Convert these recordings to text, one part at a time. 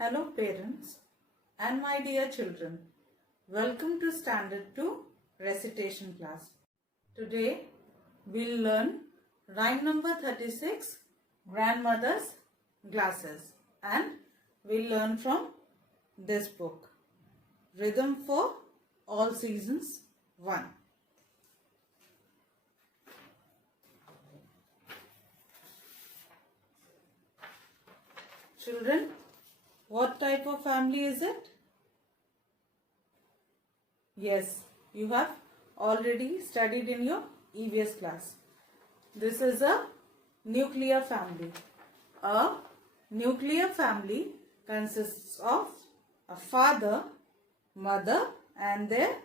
Hello parents and my dear children. Welcome to Standard 2 recitation class. Today we'll learn rhyme number 36, Grandmother's Glasses, and we'll learn from this book, Rhythm for All Seasons 1. Children, what type of family is it? Yes, you have already studied in your EVS class. This is a nuclear family. A nuclear family consists of a father, mother and their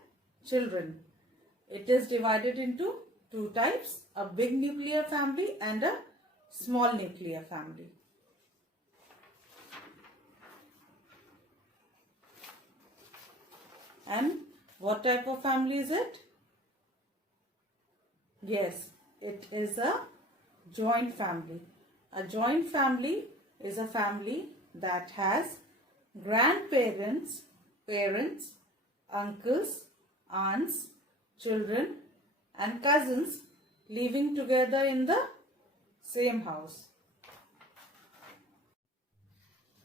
children. It is divided into two types, a big nuclear family and a small nuclear family. And what type of family is it? Yes, it is a joint family. A joint family is a family that has grandparents, parents, uncles, aunts, children and cousins living together in the same house.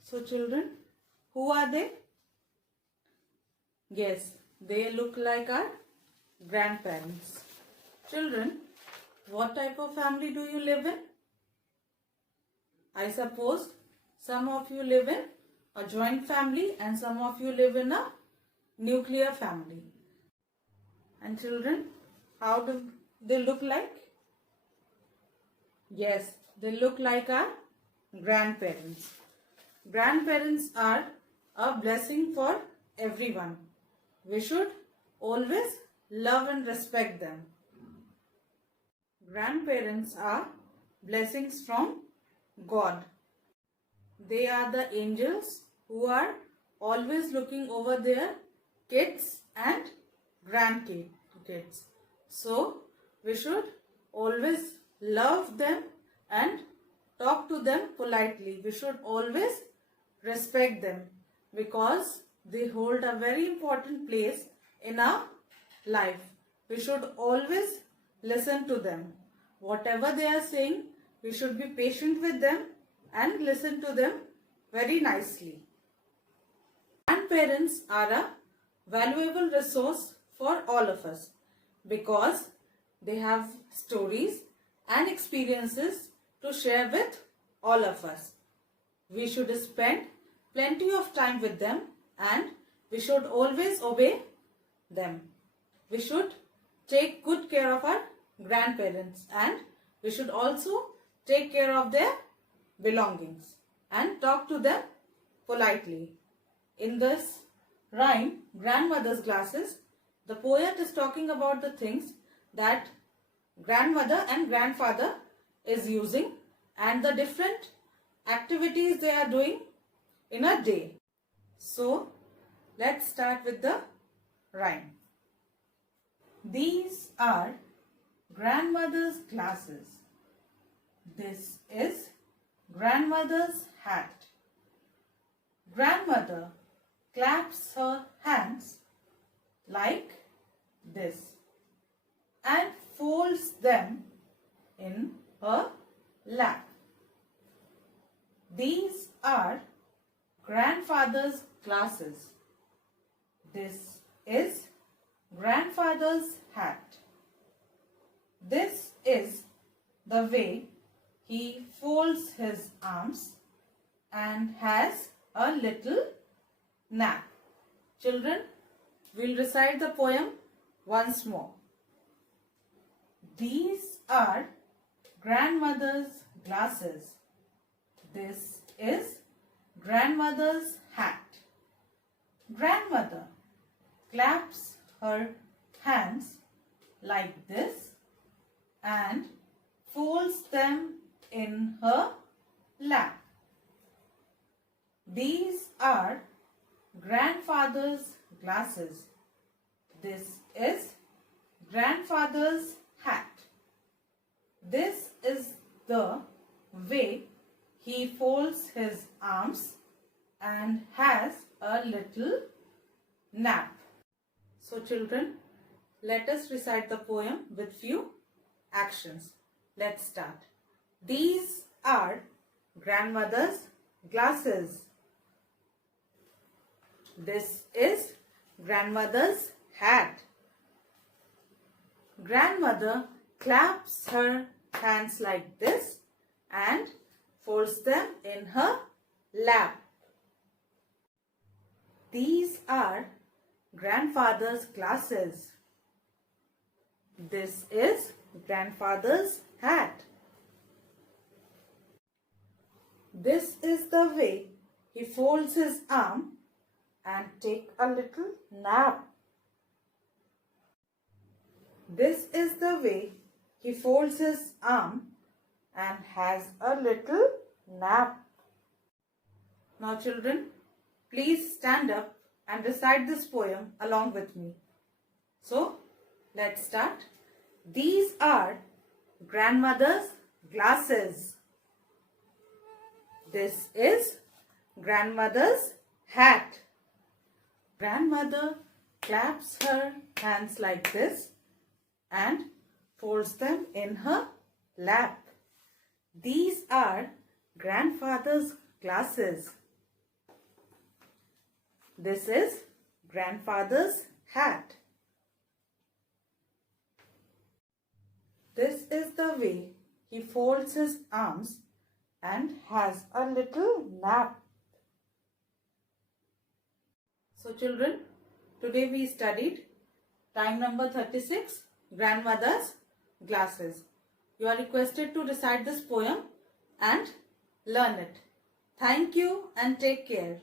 So children, who are they? Yes, they look like our grandparents. Children, what type of family do you live in? I suppose some of you live in a joint family and some of you live in a nuclear family. And children, how do they look like? Yes, they look like our grandparents. Grandparents are a blessing for everyone. We should always love and respect them. Grandparents are blessings from God. They are the angels who are always looking over their kids and grandkids. So, we should always love them and talk to them politely. We should always respect them because they hold a very important place in our life. We should always listen to them. Whatever they are saying, we should be patient with them and listen to them very nicely. Grandparents are a valuable resource for all of us because they have stories and experiences to share with all of us. We should spend plenty of time with them and we should always obey them. We should take good care of our grandparents and we should also take care of their belongings and talk to them politely. In this rhyme, Grandmother's Glasses, the poet is talking about the things that grandmother and grandfather is using and the different activities they are doing in a day. So, let's start with the rhyme. These are grandmother's glasses. This is grandmother's hat. Grandmother claps her hands like this and folds them in her lap. These are grandfather's glasses. This is grandfather's hat. This is the way he folds his arms and has a little nap. Children, we'll recite the poem once more. These are grandmother's glasses. This is grandmother's hat. Grandmother claps her hands like this and folds them in her lap. These are grandfather's glasses. This is grandfather's hat. This is the way he folds his arms and has a little nap. So children, let us recite the poem with few actions. Let's start. These are grandmother's glasses. This is grandmother's hat. Grandmother claps her hands like this and folds them in her lap. These are grandfather's glasses. This is grandfather's hat. This is the way he folds his arm and take a little nap. This is the way he folds his arm and has a little nap. Now children, please stand up and recite this poem along with me. So, let's start. These are grandmother's glasses. This is grandmother's hat. Grandmother claps her hands like this and folds them in her lap. These are grandfather's glasses. This is grandfather's hat. This is the way he folds his arms and has a little nap. So children, today we studied time number 36, grandmother's glasses. You are requested to recite this poem and learn it. Thank you and take care.